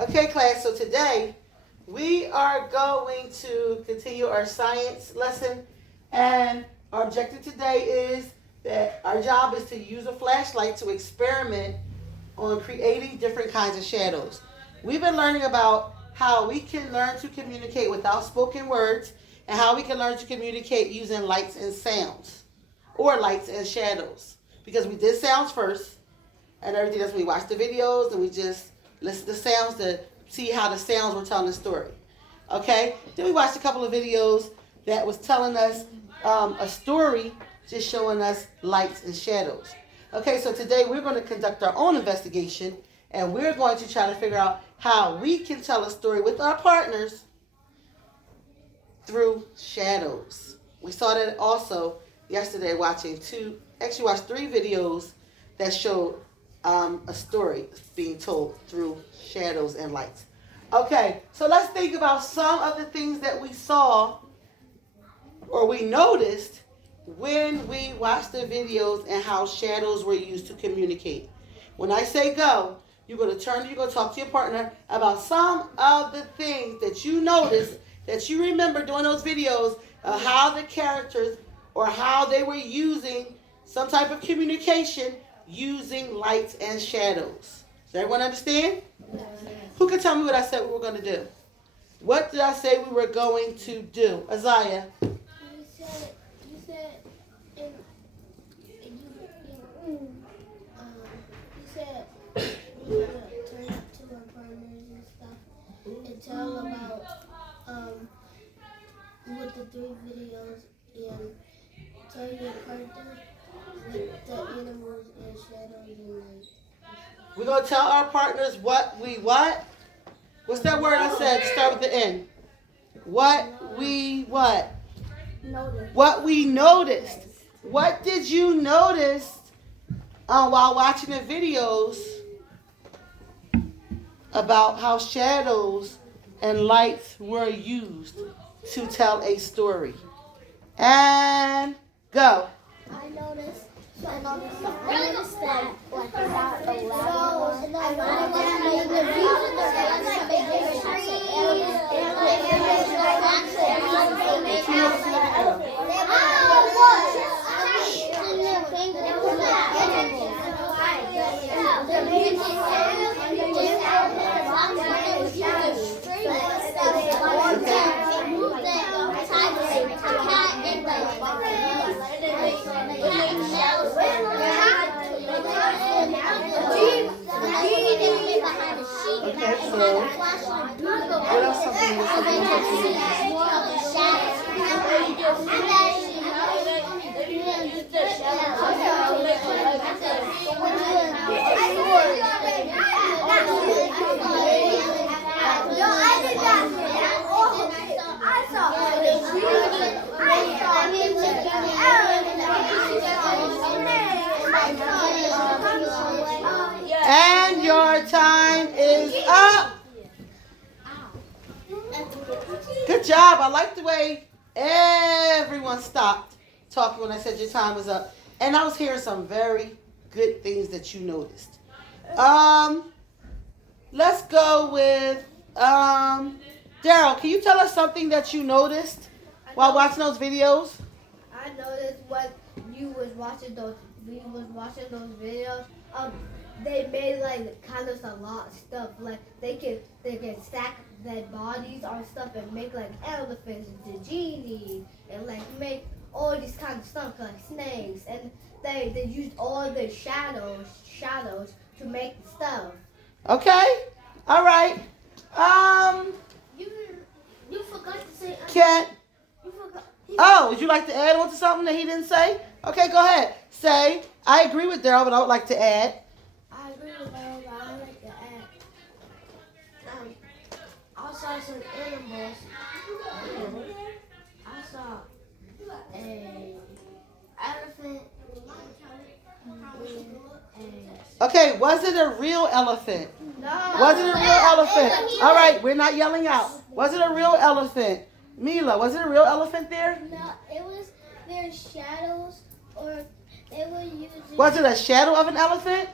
Okay, class, so today we are going to continue our science lesson, and our objective today is that our job is to use a flashlight to experiment on creating different kinds of shadows. We've been learning about how we can learn to communicate without spoken words and how we can learn to communicate using lights and sounds, or lights and shadows, because we did sounds first and everything else. We watched the videos and we just listened to sounds to see how the sounds were telling the story. Okay? Then we watched a couple of videos that was telling us a story, just showing us lights and shadows. Okay, so today we're going to conduct our own investigation, and we're going to try to figure out how we can tell a story with our partners through shadows. We saw that also yesterday watching three videos that showed a story being told through shadows and lights. Okay, so let's think about some of the things that we saw or we noticed when we watched the videos and how shadows were used to communicate. When I say go, you're going to talk to your partner about some of the things that you noticed, that you remember during those videos, of how the characters or how they were using some type of communication using lights and shadows. Does everyone understand? Yes. Who can tell me what I said we were going to do? What did I say we were going to do? Isaiah. You said we're gonna turn up to our partners and stuff and tell about with the 3 videos and tell your partner with the animals and shadows and light. We're going to tell our partners what? What's that word I said? Start with the N. What? Notice. What we noticed. What did you notice while watching the videos about how shadows and lights were used to tell a story? And go. I noticed that like about 11 and the reason Okay, so what else something And your time is up. Good job. I like the way everyone stopped talking when I said your time was up. And I was hearing some very good things that you noticed. Let's go with Daryl. Can you tell us something that you noticed while watching those videos? I noticed when you was watching those videos. They made like kind of a lot of stuff. Like they can stack their bodies on stuff and make like elephants, the genie, and like make all these kind of stuff like snakes. And they used all the shadows to make stuff. Okay. All right. You forgot to say. Cat. You forgot. Oh, would you like to add on to something that he didn't say? Okay, go ahead. Say, I agree with Daryl, but I would like to add. I agree with Daryl, but I like to add. I saw some animals. I saw a elephant. Okay, was it a real elephant? No. Was it a real elephant? All right, we're not yelling out. Was it a real elephant? Mila, was it a real elephant there? No, it was their shadows, or they were using. Was it a shadow of an elephant?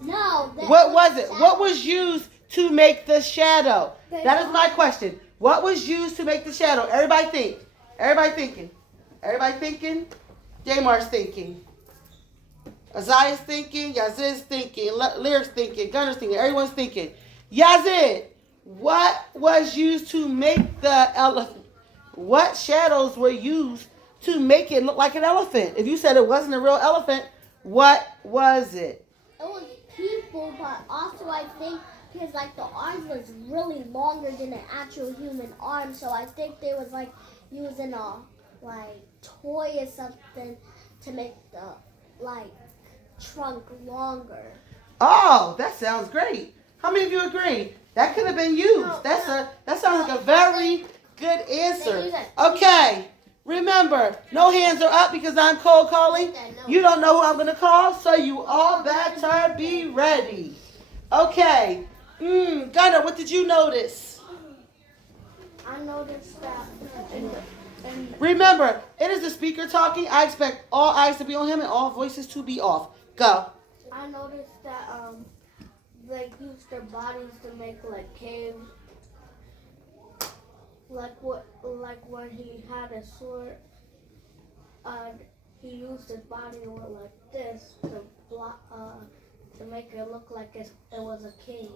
No. What was it? What was used to make the shadow? That is my question. What was used to make the shadow? Everybody think. Everybody thinking. Everybody thinking. Damar's thinking. Isaiah's thinking. Yazid's thinking. Lyric's thinking. Gunner's thinking. Everyone's thinking. Yazid, what was used to make the elephant? What shadows were used to make it look like an elephant? If you said it wasn't a real elephant, what was it? It was people, but also I think because like the arms was really longer than an actual human arm, so I think they was like using a like toy or something to make the like trunk longer. Oh, that sounds great. How many of you agree? That could have been used. That sounds like a very good answer. Okay. Remember, no hands are up because I'm cold calling. You don't know who I'm going to call, so you all better be ready. Okay. Gunnar, what did you notice? I noticed that. Remember, it is the speaker talking. I expect all eyes to be on him and all voices to be off. Go. I noticed that they used their bodies to make like caves. Like when he had a sword, he used his body to went like this to block, to make it look like it was a cave.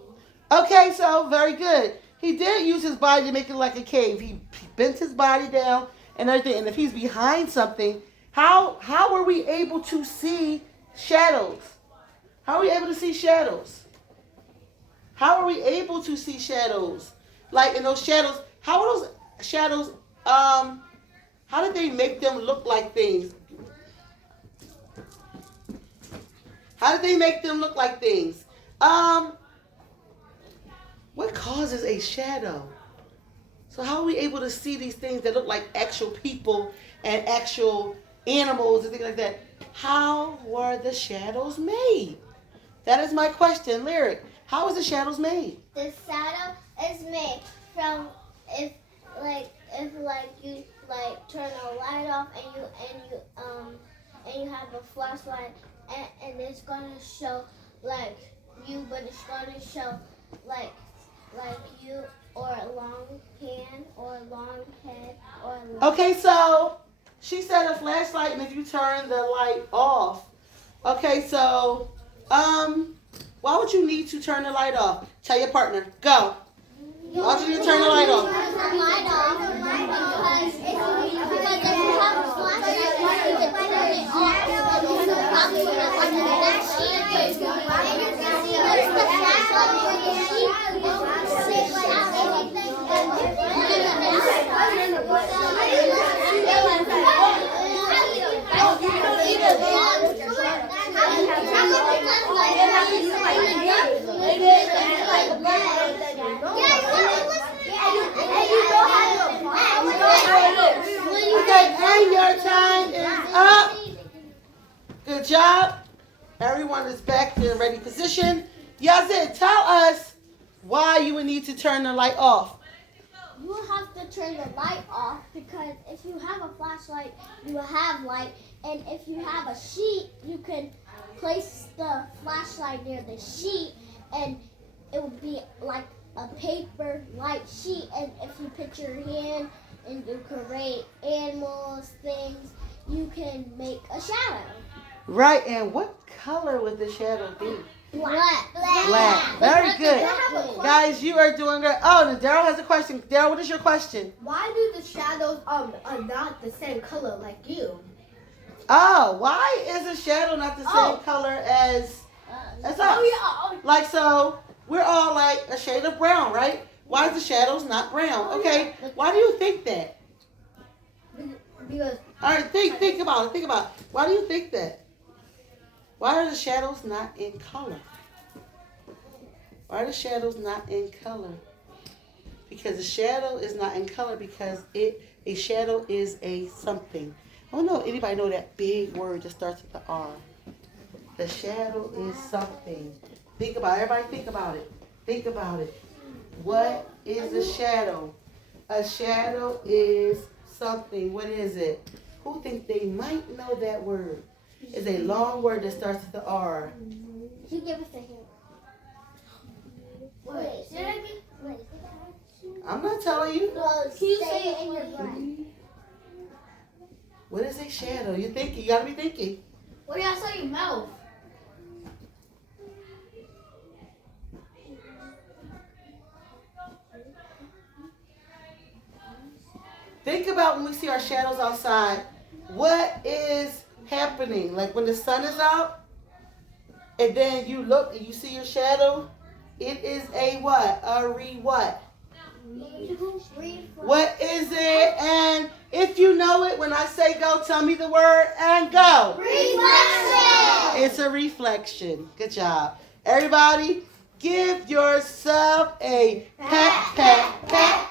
Okay, so very good. He did use his body to make it like a cave. He bent his body down and everything. And if he's behind something, how were we able to see shadows? How are we able to see shadows? How are we able to see shadows? Like in those shadows, how are those shadows, how did they make them look like things? How did they make them look like things? What causes a shadow? So how are we able to see these things that look like actual people and actual animals and things like that? How were the shadows made? That is my question, Lyric. How was the shadows made? The shadow is made from if you like turn a light off and you have a flashlight and it's gonna show like you, but it's gonna show like you or a long hand or a long head or a long... Okay, so she said a flashlight, and if you turn the light off. Okay, so why would you need to turn the light off? Tell your partner. Go. Why would you need to turn the light off? Turn the light off because if you have a flashlight, you can turn it off. And you can probably put it under the bed sheet. And you can see what's the flashlight on the sheet. You don't sit without anything. Okay, and your time is up. Good job. Everyone is back to the ready position. Yazid, tell us why you would need to turn the light off. You have to turn the light off because if you have a flashlight, you will have light. And if you have a sheet, you can place the flashlight near the sheet and it will be like a paper light sheet. And if you put your hand and you create animals, things, you can make a shadow. Right, and what color would the shadow be? Black. Black. Very good. Guys, you are doing great. Oh, and Daryl has a question. Daryl, what is your question? Why do the shadows are not the same color like you? Oh, why is a shadow not the same color as us? Like, so, we're all like a shade of brown, right? Why is the shadows not brown? Okay, why do you think that? Because All right, think about it. Think about it. Why do you think that? Why are the shadows not in color? Why are the shadows not in color? Because the shadow is not in color because a shadow is a something. I don't know if anybody know that big word that starts with the R. The shadow is something. Think about it. Everybody think about it. Think about it. What is a shadow? A shadow is something. What is it? Who think they might know that word? It's a long word that starts with the R. You give us a hint. Wait, telling you. Well, Can you say say it in your brain. What is a shadow? You thinking? You gotta be thinking. What do y'all say your mouth? Think about when we see our shadows outside. What is happening? Like when the sun is out, and then you look and you see your shadow. It is a what? A what? What is it? And if you know it, when I say go, tell me the word and go. Reflection. It's a reflection. Good job. Everybody, give yourself a pat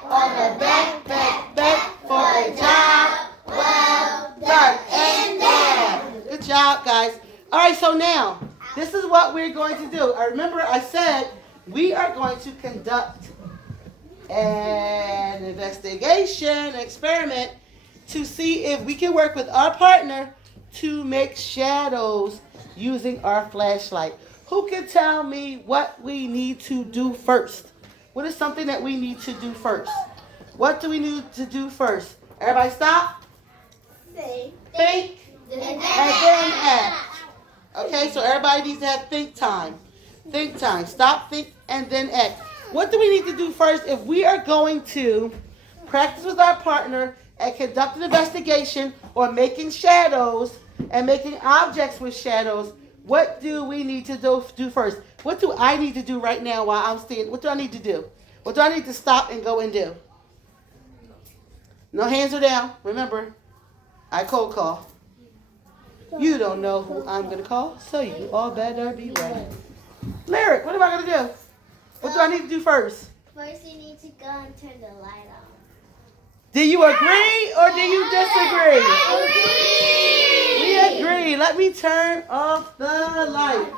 on the back for a job well done. And there. Good job, guys. All right, so now, this is what we're going to do. I remember I said we are going to conduct an investigation, experiment, to see if we can work with our partner to make shadows using our flashlight. Who can tell me what we need to do first? What is something that we need to do first? What do we need to do first? Everybody stop. Think. Think. And then act. Okay, so everybody needs to have think time. Think time. Stop, think, and then act. What do we need to do first if we are going to practice with our partner and conduct an investigation or making shadows and making objects with shadows? What do we need to do first? What do I need to do right now while I'm standing? What do I need to do? What do I need to stop and go and do? No hands are down. Remember, I cold call. You don't know who I'm going to call, so you all better be ready. Lyric, what am I going to do? What do I need to do first? First, you need to go and turn the light on. Do you agree or do you disagree? We agree. Let me turn off the light.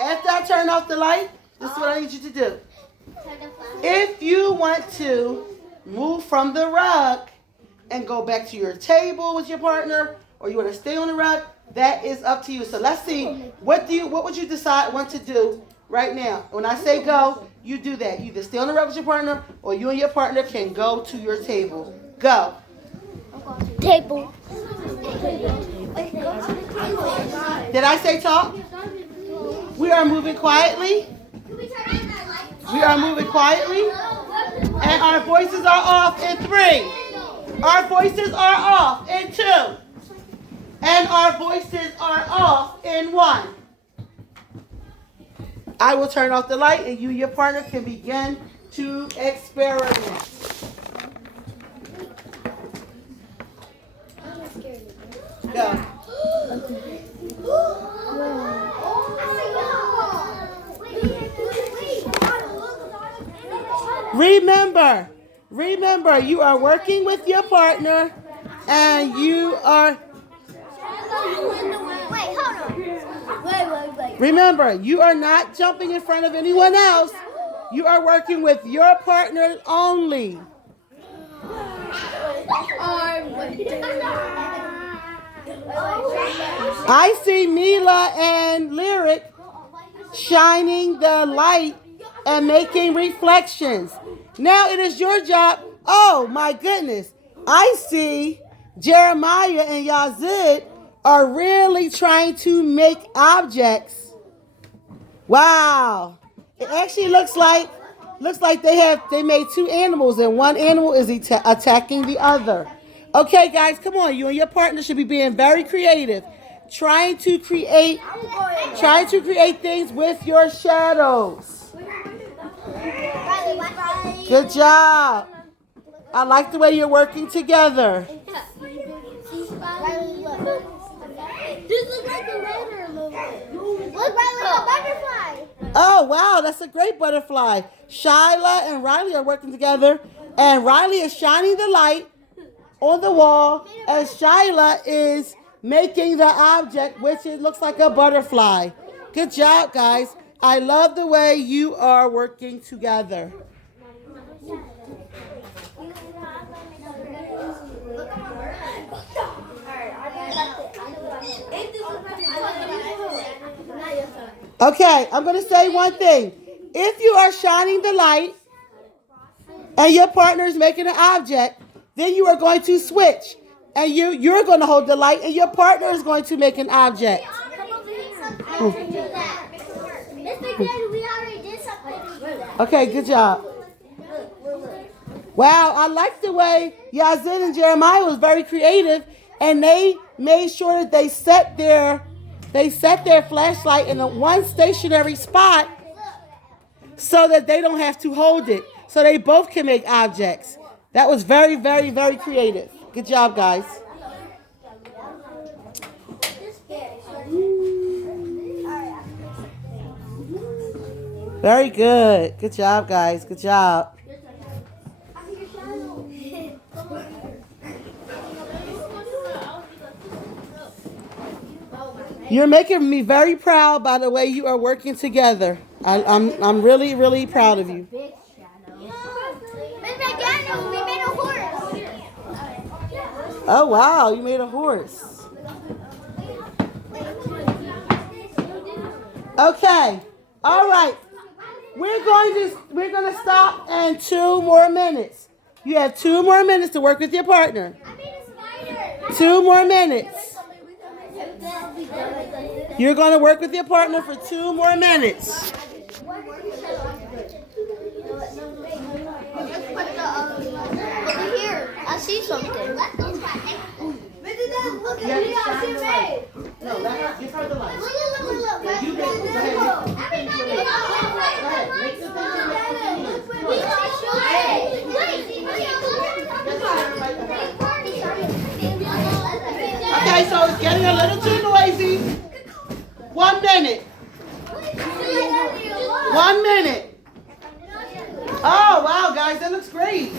After I turn off the light, this is what I need you to do. Turn the flashlight. If you want to move from the rug and go back to your table with your partner, or you want to stay on the rug, that is up to you. So let's see, what would you want to do right now? When I say go, you do that. You either stay on the rug with your partner, or you and your partner can go to your table. Go. Table. Did I say talk? We are moving quietly. We are moving quietly. And our voices are off in 3. Our voices are off in 2. And our voices are off in 1. I will turn off the light and you, your partner, can begin to experiment. Go. Remember, you are working with your partner and you are... Wait, hold on. Wait. Remember, you are not jumping in front of anyone else. You are working with your partner only. I see Mila and Lyric shining the light and making reflections. Now it is your job. Oh my goodness. I see Jeremiah and Yazid are really trying to make objects. Wow. It actually looks like they made 2 animals and one animal is attacking the other. Okay, guys, come on. You and your partner should be being very creative. Trying to create things with your shadows. Good job. I like the way you're working together. This looks like a letter a little bit. Look, Riley, a butterfly. Oh, wow, that's a great butterfly. Shyla and Riley are working together, and Riley is shining the light on the wall, and Shyla is making the object, which it looks like a butterfly. Good job, guys. I love the way you are working together. Okay, I'm going to say one thing. If you are shining the light and your partner is making an object, then you are going to switch. And you're going to hold the light, and your partner is going to make an object. Come over here. I already did that. Miss McDaniel, we already did something to do that. Okay, good job. Wow, I like the way Yazid and Jeremiah was very creative, and they made sure that they set their flashlight in one stationary spot so that they don't have to hold it, so they both can make objects. That was very, very, very creative. Good job, guys. Very good. Good job, guys. Good job. You're making me very proud by the way you are working together. I'm really, really proud of you. Miss McDaniel, we made a horse. Oh, wow. You made a horse. Okay. All right. We're going to stop in 2 more minutes. You have 2 more minutes to work with your partner. I made a spider. 2 more minutes. You're going to work with your partner for 2 more minutes. Here, I see something. Look You have to shine the light. No, give her the light. You make it. Go ahead. Okay, so it's getting a little too noisy. 1 minute. 1 minute. Oh, wow, guys, that looks great.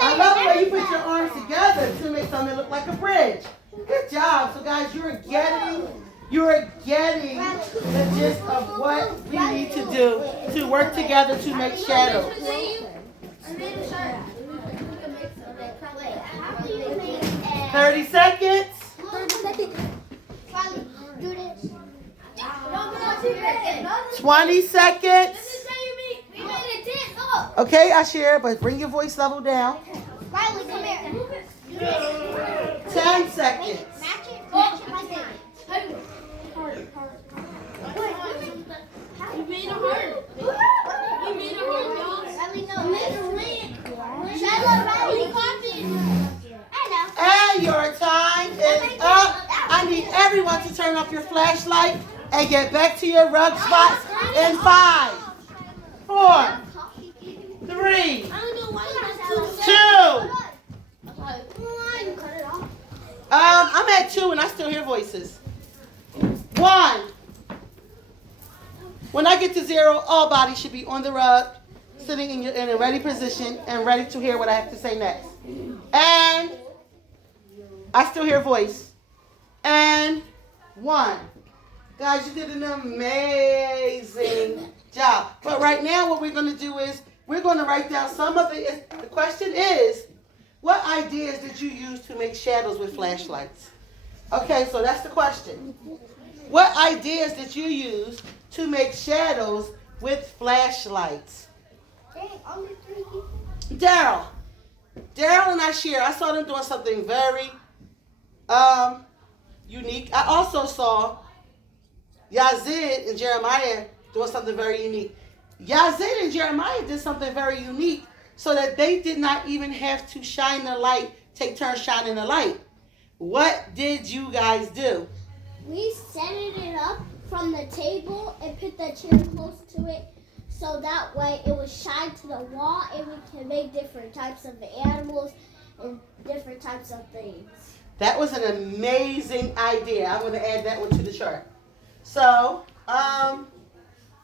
I love the way you put your arms together to make something look like a bridge. Good job. So, guys, you're getting the gist of what we need to do to work together to make shadows. 30 seconds. 20 seconds. Okay, Ashir, but bring your voice level down. Riley, come here. 10 seconds. Match it like that. You made a heart. You made a heart, y'all. Riley, no. Shiloh, Riley, I know. And your time is up. I need everyone to turn off your flashlight and get back to your rug spots in 5, 4, 3, 2. I'm at 2 and I still hear voices. 1. When I get to 0, all bodies should be on the rug, sitting in a ready position and ready to hear what I have to say next. And I still hear voice. And 1. Guys, you did an amazing job. But right now what we're going to do is we're going to write down some of the question is, what ideas did you use to make shadows with flashlights? Okay, so that's the question. What ideas did you use to make shadows with flashlights? Daryl and Ashir, I saw them doing something very unique. I also saw Yazid and Jeremiah doing something very unique. Yazid and Jeremiah did something very unique so that they did not even have to shine the light, take turns shining the light. What did you guys do? We set it up from the table and put the chair close to it so that way it would shine to the wall and we can make different types of animals and different types of things. That was an amazing idea. I'm going to add that one to the chart. So,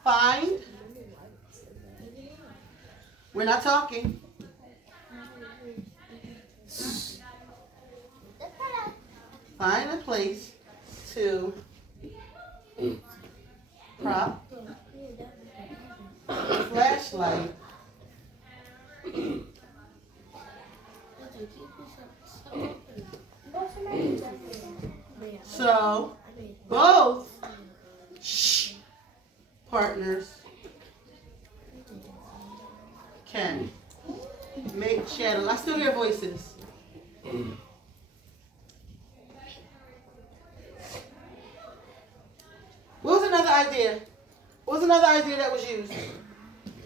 find. We're not talking. Find a place to prop a flashlight so both partners Okay. Make shadows. I still hear voices. What was another idea? What was another idea that was used?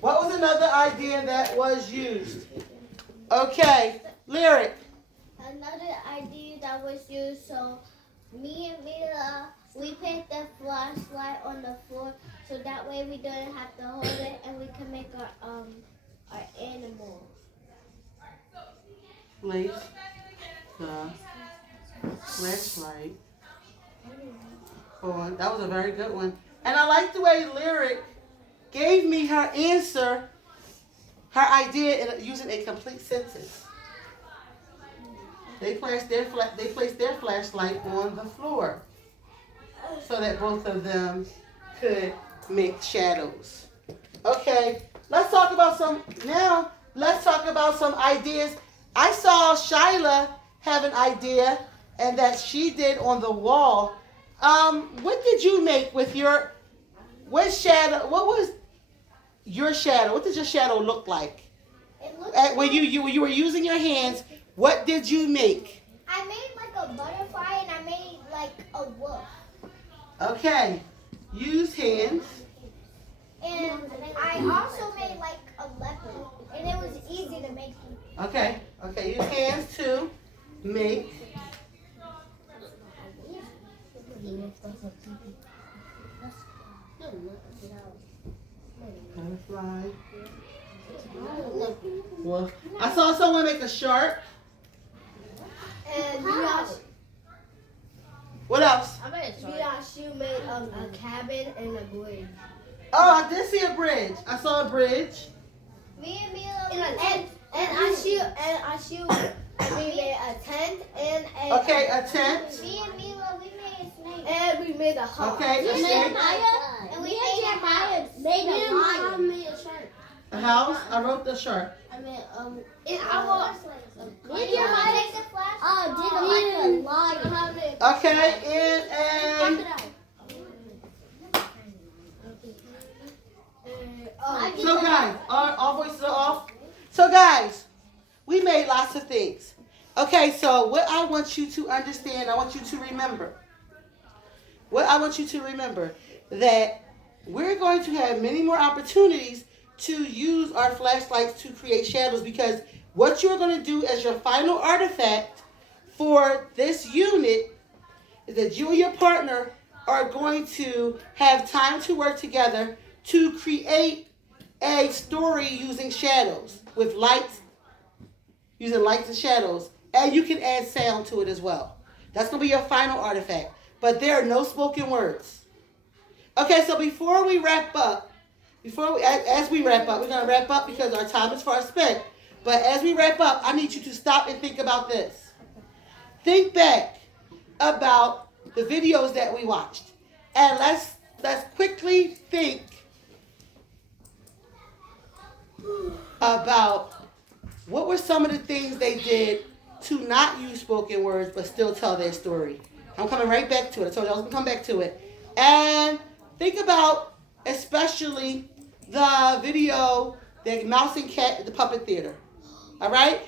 What was another idea that was used? Okay, Lyric. Another idea that was used, so me and Mila, we put the flashlight on the floor so that way we don't have to hold it and we can make our animal. Place the flashlight on. That was a very good one. And I like the way Lyric gave me her answer, her idea in using a complete sentence. They placed their flashlight on the floor so that both of them could make shadows. Okay, let's talk about some ideas. I saw Shyla have an idea and that she did on the wall. What did you make with your shadow? What was your shadow? What did your shadow look like? It looks When you were using your hands, what did you make? I made like a butterfly and I made like a wolf. Okay, use hands. And I also made like a leopard. And it was easy to make. Okay, use hands to make. Butterfly. Wolf. I saw someone make a shark. And What else? Miyashu made a cabin and a bridge. Oh, I did see a bridge. I saw a bridge. Me and Mila, And Ashu we made a tent and Okay, a tent. me and Mila, we made a snake. and we made a hut. Okay, a snake. And we made a house. Made a lion. Made a shark. A house. I wrote the shark. I mean, And I Did you make the flash? did like a lion. Okay, and so guys, all voices are off. So guys, we made lots of things. Okay, so what I want you to understand, I want you to remember. What I want you to remember that we're going to have many more opportunities to use our flashlights to create shadows, because what you're going to do as your final artifact for this unit is that you and your partner are going to have time to work together to create a story using shadows, with lights, using lights and shadows. And you can add sound to it as well. That's going to be your final artifact. But there are no spoken words. Okay, so before we wrap up, as we wrap up, we're going to wrap up because our time is far spent. But as we wrap up, I need you to stop and think about this. Think back about the videos that we watched. And let's quickly think about what were some of the things they did to not use spoken words but still tell their story. I'm coming right back to it. I told you I was going to come back to it. And think about especially the video, the Mouse and Cat at the Puppet Theater. All right?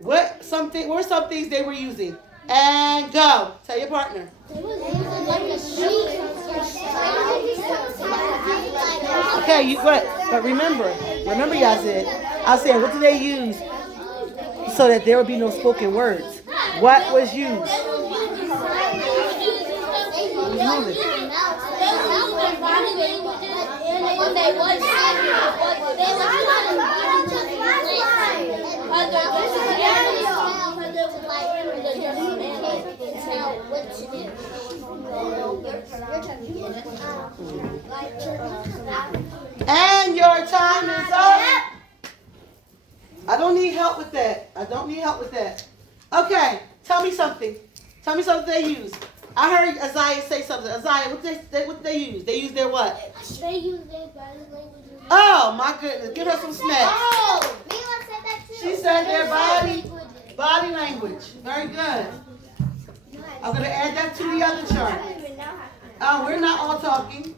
What were some things they were using? And go. Tell your partner. Okay, but remember y'all said, I said, what did they use so that there would be no spoken words? What was used? And your time is up. I don't need help with that. Okay, tell me something. Tell me something they use. I heard Isaiah say something. Isaiah, what did they use? They use their what? They use their body language. Oh my goodness! Give her some snacks. Oh, Mila said that too. She said their body language. Very good. I'm gonna add that to the other chart. Oh, we're not all talking.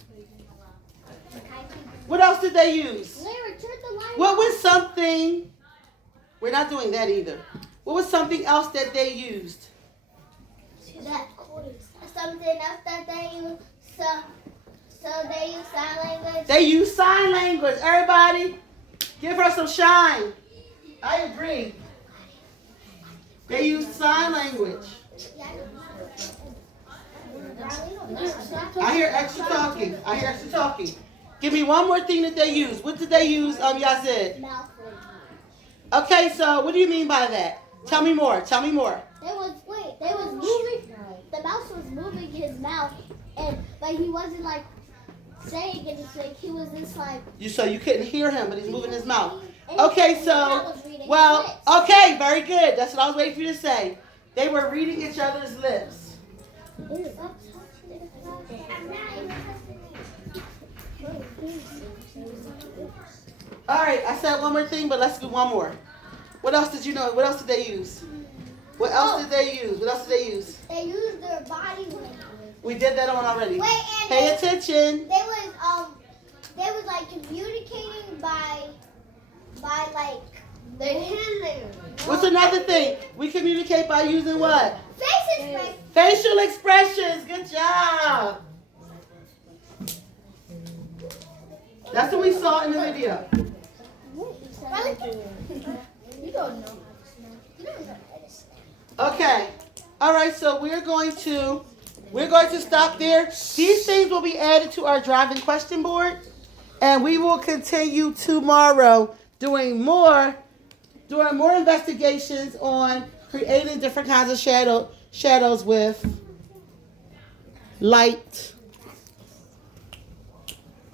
What else did they use? Larry, turn the light What was something? We're not doing that either. What was something else that they used? That something else that they use. So they use sign language. They use sign language. Everybody, give her some shine. I agree. They use sign language. I hear extra talking. I hear extra talking. Give me one more thing that they use. What did they use? Yazid. Mouth. Okay, so what do you mean by that? Tell me more. Tell me more. They was moving. The mouse was moving his mouth, and like he wasn't like saying anything. He was just like. So you couldn't hear him, but he's moving his mouth. and Okay, his so mouth was reading well, lips. okay, very good. That's what I was waiting for you to say. They were reading each other's lips. All right, I said one more thing, but let's do one more. What else did you know? What else did they use? What else did they use? What else did they use? They used their body language. We did that one already. Wait, and Pay attention. they was like communicating by like The hand language. What's another thing? We communicate by using what? face expression. Facial expressions. Good job. That's what we saw in the video. You don't know. Okay. All right, so we're going to stop there. These things will be added to our driving question board, and we will continue tomorrow doing more investigations on creating different kinds of shadows with light